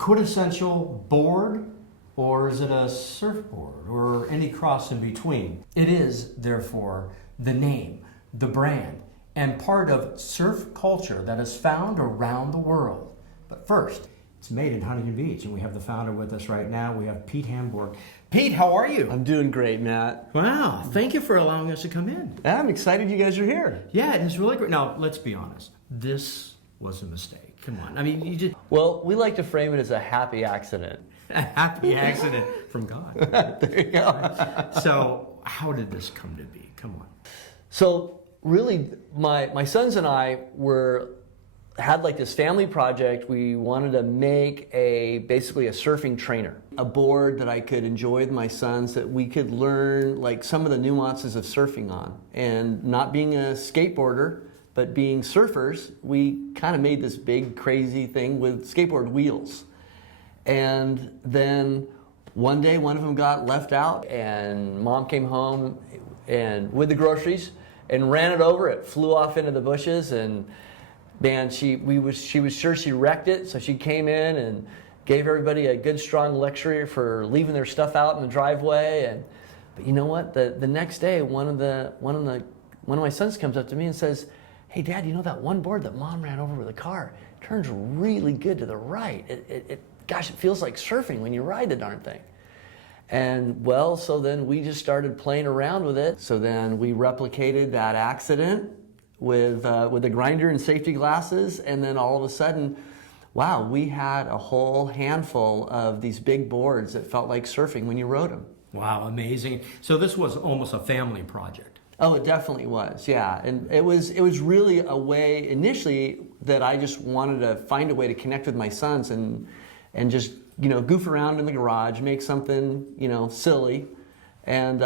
quintessential board, or is it a surfboard, or any cross in between? It is, therefore, the name, the brand, and part of surf culture that is found around the world. But first, it's made in Huntington Beach, and we have the founder with us right now. We have Pete Hamboard. Pete, how are you? I'm doing great, Matt. Wow, thank you for allowing us to come in. I'm excited you guys are here. Yeah, it is really great. Now, let's be honest. This was a mistake. Come on. I mean, you just... Well, we like to frame it as a happy accident. A happy accident from God. There you go. So, how did this come to be? Come on. So, really, my sons and I had like this family project. We wanted to make basically a surfing trainer, a board that I could enjoy with my sons, that we could learn like some of the nuances of surfing on. And not being a skateboarder, but being surfers, we kind of made this big crazy thing with skateboard wheels. And then one day one of them got left out, and Mom came home and with the groceries and ran it over. It flew off into the bushes, and man, she was sure she wrecked it, so she came in and gave everybody a good strong lecture for leaving their stuff out in the driveway. But you know what? The next day, one of my sons comes up to me and says, "Hey, Dad, you know that one board that Mom ran over with a car? It turns really good to the right. Gosh, it feels like surfing when you ride the darn thing." And well, so then we just started playing around with it. So then we replicated that accident with the grinder and safety glasses, and then all of a sudden, wow, we had a whole handful of these big boards that felt like surfing when you rode them. Wow, amazing. So this was almost a family project. Oh, it definitely was, yeah. And it was really a way initially that I just wanted to find a way to connect with my sons and just, goof around in the garage, make something, silly, and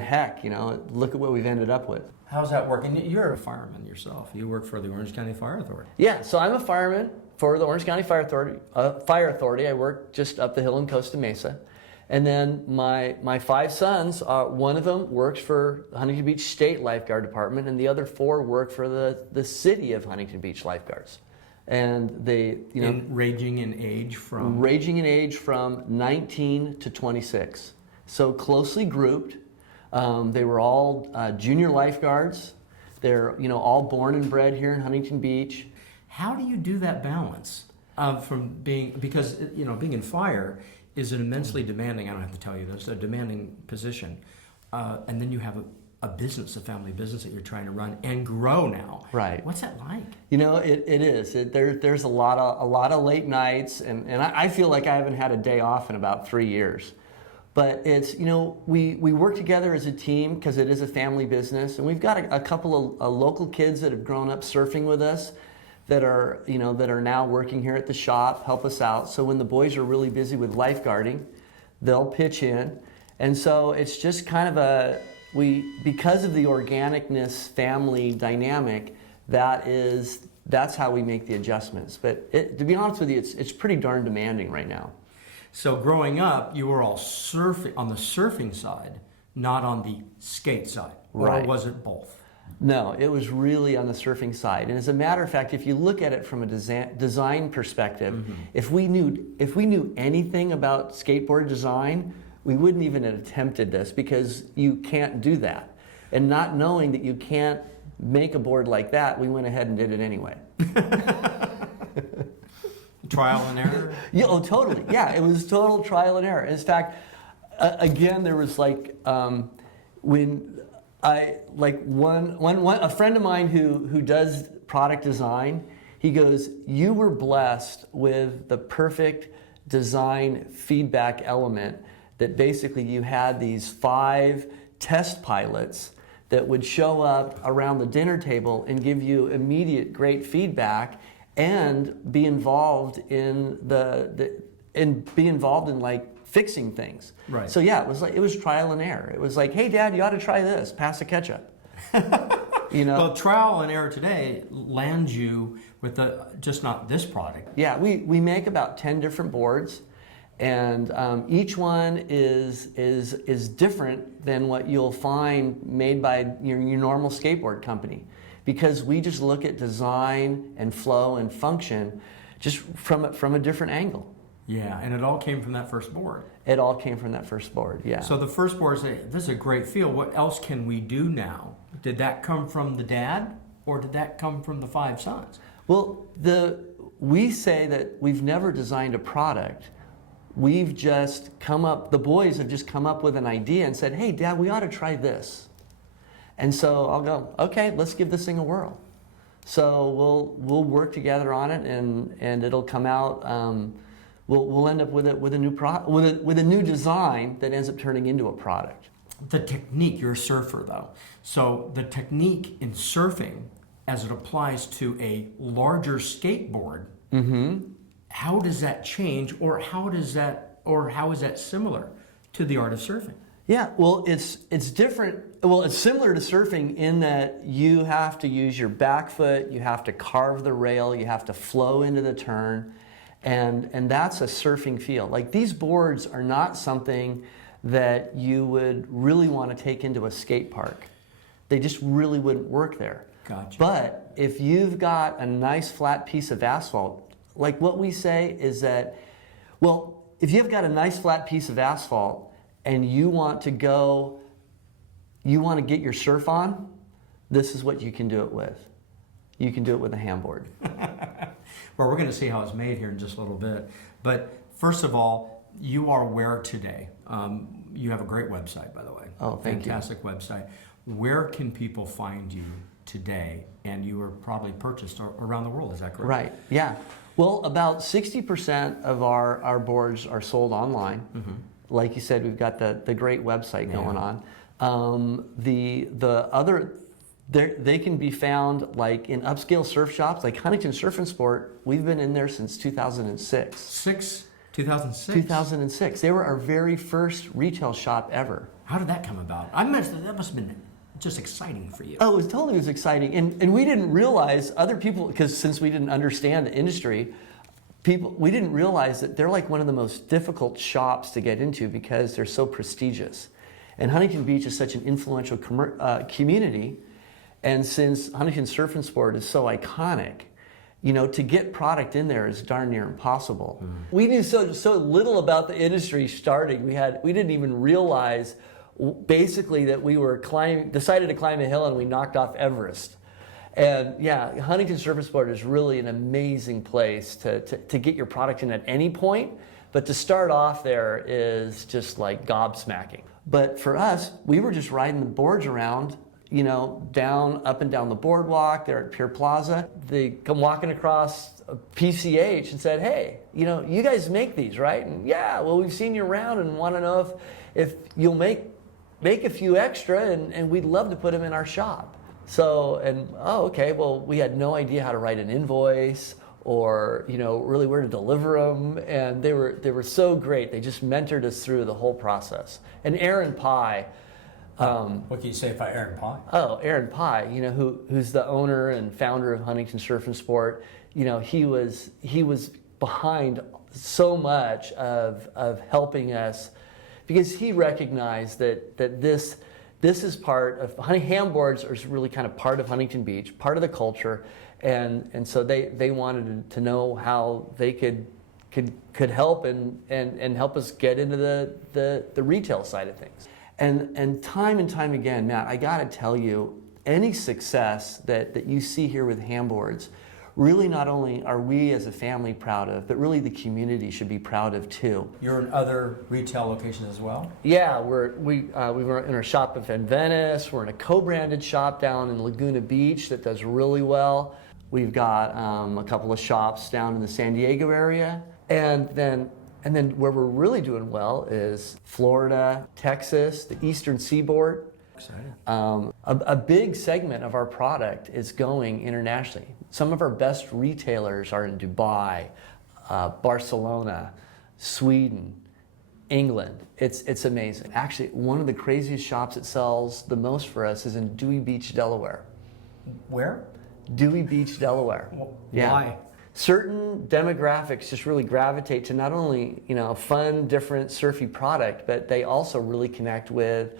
heck, look at what we've ended up with. How's that working? You're a fireman yourself. You work for the Orange County Fire Authority. Yeah, so I'm a fireman for the Orange County Fire Authority. I work just up the hill in Costa Mesa. And then my 5 sons, one of them works for the Huntington Beach State Lifeguard Department, and the other 4 work for the city of Huntington Beach Lifeguards. And they, ranging in age from 19 to 26. So closely grouped. They were all junior lifeguards. They're all born and bred here in Huntington Beach. How do you do that balance because being in fire is an immensely demanding, I don't have to tell you this, a demanding position. And then you have a business, a family business that you're trying to run and grow now. Right. What's that like? It is. There's a lot of late nights, and I feel like I haven't had a day off in about 3 years. But it's, we work together as a team because it is a family business, and we've got a couple of local kids that have grown up surfing with us that are now working here at the shop, help us out. So when the boys are really busy with lifeguarding, they'll pitch in. And so it's just kind of because of the organicness family dynamic, that's how we make the adjustments. But to be honest with you, it's pretty darn demanding right now. So growing up, you were all surfing on the surfing side, not on the skate side, right? Or was it both? No, it was really on the surfing side. And as a matter of fact, if you look at it from a design perspective, mm-hmm. if we knew anything about skateboard design, we wouldn't even have attempted this, because you can't do that. And not knowing that you can't make a board like that, we went ahead and did it anyway. Trial and error? Yeah, oh, totally. Yeah, it was total trial and error. In fact, again, there was like when a friend of mine who does product design, he goes, "You were blessed with the perfect design feedback element that basically you had these 5 test pilots that would show up around the dinner table and give you immediate great feedback and be involved in like fixing things." Right. So yeah, it was trial and error. It was like, "Hey, Dad, you ought to try this. Pass the ketchup." Well, trial and error today lands you with just not this product. Yeah, we make about 10 different boards, and each one is different than what you'll find made by your normal skateboard company, because we just look at design and flow and function just from a different angle. Yeah, and it all came from that first board. It all came from that first board, yeah. So the first board is, this is a great feel. What else can we do now? Did that come from the dad, or did that come from the 5 sons? Well, we say that we've never designed a product. We've just the boys have just come up with an idea and said, hey, Dad, we ought to try this. And so I'll go, okay, let's give this thing a whirl. So we'll work together on it, and it'll come out. We'll end up with a new design that ends up turning into a product. The technique, you're a surfer though. So the technique in surfing, as it applies to a larger skateboard, how does that change, or how is that similar to the art of surfing? Yeah, well, it's different. Well, it's similar to surfing in that you have to use your back foot, you have to carve the rail, you have to flow into the turn, and that's a surfing feel. Like, these boards are not something that you would really want to take into a skate park. They just really wouldn't work there. Gotcha. But if you've got a nice flat piece of asphalt, like what we say is that, well, if you've got a nice flat piece of asphalt and you want to get your surf on, this is what you can do it with. You can do it with a HAMBOARD. Well, we're going to see how it's made here in just a little bit. But first of all, you are where today? You have a great website, by the way. Oh, thank you. Fantastic website. Where can people find you today? And you were probably purchased around the world, is that correct? Right, yeah. Well, about 60% of our boards are sold online. Mm-hmm. Like you said, we've got the great website going on. The other, they can be found like in upscale surf shops, like Huntington Surf and Sport. We've been in there since 2006. 2006? 2006. They were our very first retail shop ever. How did that come about? That must have been just exciting for you. Oh, it was exciting. And we didn't realize other people, because since we didn't understand the industry, we didn't realize that they're like one of the most difficult shops to get into because they're so prestigious. And Huntington Beach is such an influential community. And since Huntington Surf and Sport is so iconic, to get product in there is darn near impossible. Mm. We knew so little about the industry starting. We didn't even realize basically that we were decided to climb a hill and we knocked off Everest. And yeah, Huntington Surf and Sport is really an amazing place to get your product in at any point, but to start off there is just like gobsmacking. But for us, we were just riding the boards around, up and down the boardwalk there at Pier Plaza. They come walking across PCH and said, hey, you guys make these, right? And yeah, well, we've seen you around and want to know if you'll make a few extra, and we'd love to put them in our shop. So, okay, well, we had no idea how to write an invoice or, really where to deliver them. And they were so great. They just mentored us through the whole process. And Aaron Pye. What can you say about Aaron Pye? Oh, Aaron Pye, who's the owner and founder of Huntington Surf and Sport. He was behind so much of helping us, because he recognized that this is part of HAMBOARDS is really kind of part of Huntington Beach, part of the culture, and so they wanted to know how they could help and help us get into the retail side of things. And time again, Matt, I got to tell you, any success that you see here with HAMBOARDS, really not only are we as a family proud of, but really the community should be proud of too. You're in other retail locations as well? Yeah, we were in our shop in Venice. We're in a co-branded shop down in Laguna Beach that does really well. We've got a couple of shops down in the San Diego area, and then where we're really doing well is Florida, Texas, the Eastern Seaboard. Exciting. A big segment of our product is going internationally. Some of our best retailers are in Dubai, Barcelona, Sweden, England. It's amazing. Actually, one of the craziest shops that sells the most for us is in Dewey Beach, Delaware. Where? Dewey Beach, Delaware. Yeah. Why? Certain demographics just really gravitate to not only a fun, different, surfy product, but they also really connect with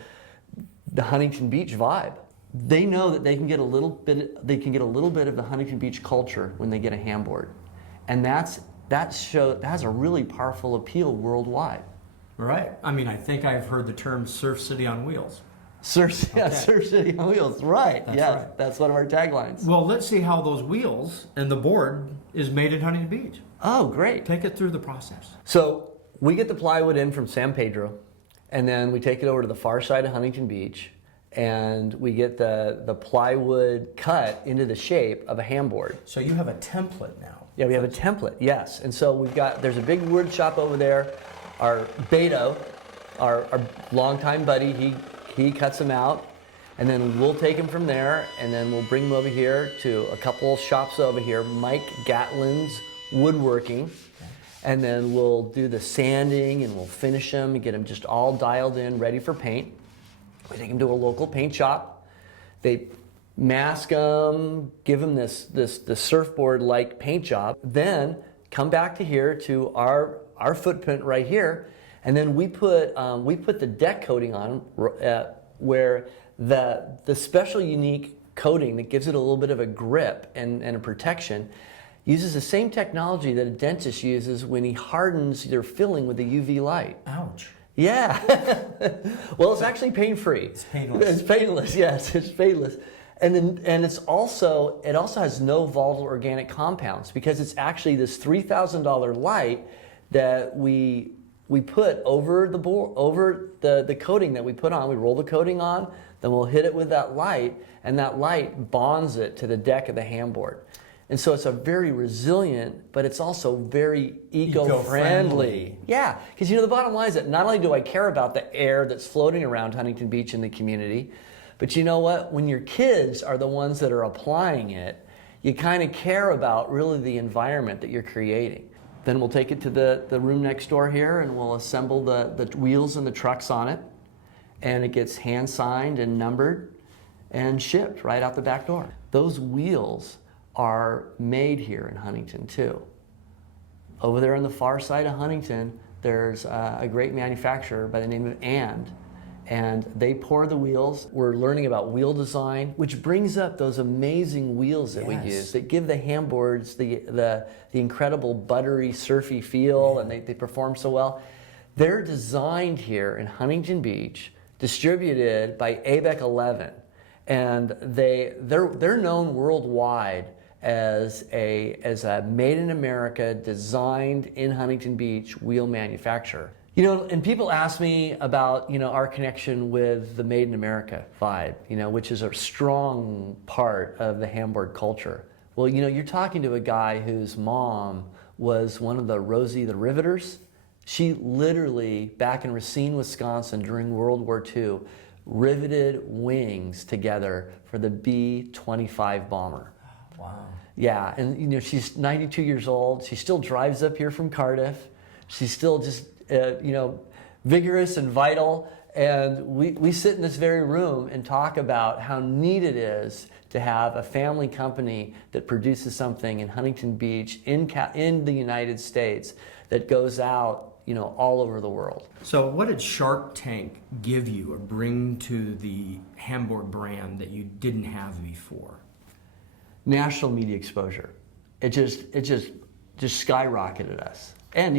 the Huntington Beach vibe. They know that they can get a little bit of the Huntington Beach culture when they get a HAMBOARD, and that's that has a really powerful appeal worldwide. Right. I mean, I think I've heard the term Surf City on Wheels. Surf City on Wheels, right. That's yes, right. That's one of our taglines. Well, let's see how those wheels and the board is made at Huntington Beach. Oh, great. Take it through the process. So we get the plywood in from San Pedro, and then we take it over to the far side of Huntington Beach, and we get the plywood cut into the shape of a handboard. So you have a template now. Yeah, we have a template, yes. And so there's a big wood shop over there. Our Beto, our longtime buddy, he cuts them out, and then we'll take them from there, and then we'll bring them over here to a couple shops over here, Mike Gatlin's Woodworking, and then we'll do the sanding, and we'll finish them and get them just all dialed in, ready for paint. We take them to a local paint shop. They mask them, give them this surfboard-like paint job, then come back to here to our footprint right here, and then we put the deck coating on where the special unique coating that gives it a little bit of a grip and a protection uses the same technology that a dentist uses when he hardens their filling with the UV light. Ouch. Yeah. Well, it's actually pain-free. It's painless. It's painless, yes, it's painless. And it also has no volatile organic compounds because it's actually this $3,000 light that we put over the board, over the coating that we put on. We roll the coating on, then we'll hit it with that light, and that light bonds it to the deck of the handboard. And so it's a very resilient, but it's also very eco-friendly. Yeah, because the bottom line is that not only do I care about the air that's floating around Huntington Beach and the community, but you know what? When your kids are the ones that are applying it, you kind of care about really the environment that you're creating. Then we'll take it to the room next door here, and we'll assemble the wheels and the trucks on it, and it gets hand signed and numbered and shipped right out the back door. Those wheels are made here in Huntington too. Over there on the far side of Huntington, there's a great manufacturer by the name of and they pour the wheels. We're learning about wheel design, which brings up those amazing wheels that we use that give the handboards the incredible buttery, surfy feel, and they perform so well. They're designed here in Huntington Beach, distributed by ABEC 11, and they're known worldwide as a made in America, designed in Huntington Beach wheel manufacturer. And people ask me about, our connection with the Made in America vibe, which is a strong part of the handboard culture. Well, you're talking to a guy whose mom was one of the Rosie the Riveters. She literally, back in Racine, Wisconsin, during World War II, riveted wings together for the B-25 bomber. Wow. Yeah, and she's 92 years old. She still drives up here from Cardiff. She's still just vigorous and vital, and we sit in this very room and talk about how neat it is to have a family company that produces something in Huntington Beach in the United States that goes out all over the world. So what did Shark Tank give you or bring to the Hamburg brand that you didn't have before? National media exposure. It just skyrocketed us. And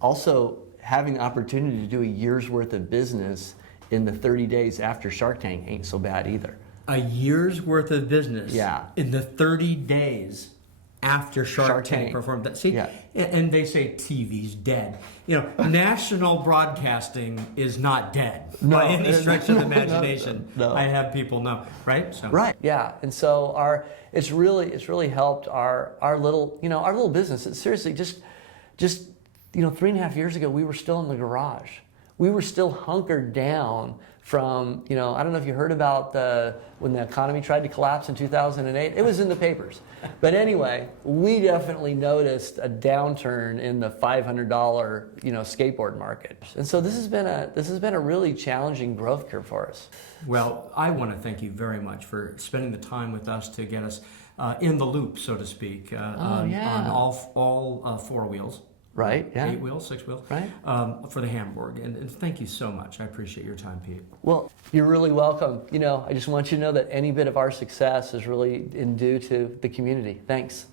also having the opportunity to do a year's worth of business in the 30 days after Shark Tank ain't so bad either. A year's worth of business in the 30 days after Shark Tank performed that. See, and they say TV's dead. National broadcasting is not dead by any stretch of the imagination. No. I have people know, right? So. Right. Yeah. And so it's really helped our little business. It's seriously just 3.5 years ago, we were still in the garage. We were still hunkered down from, I don't know if you heard about when the economy tried to collapse in 2008. It was in the papers. But anyway, we definitely noticed a downturn in the $500, skateboard market. And so this has been a really challenging growth curve for us. Well, I want to thank you very much for spending the time with us to get us in the loop, so to speak, on all four wheels. Right, yeah. 8 wheels, 6 wheels. Right. For the Hamburg. And thank you so much. I appreciate your time, Pete. Well, you're really welcome. I just want you to know that any bit of our success is really due to the community. Thanks.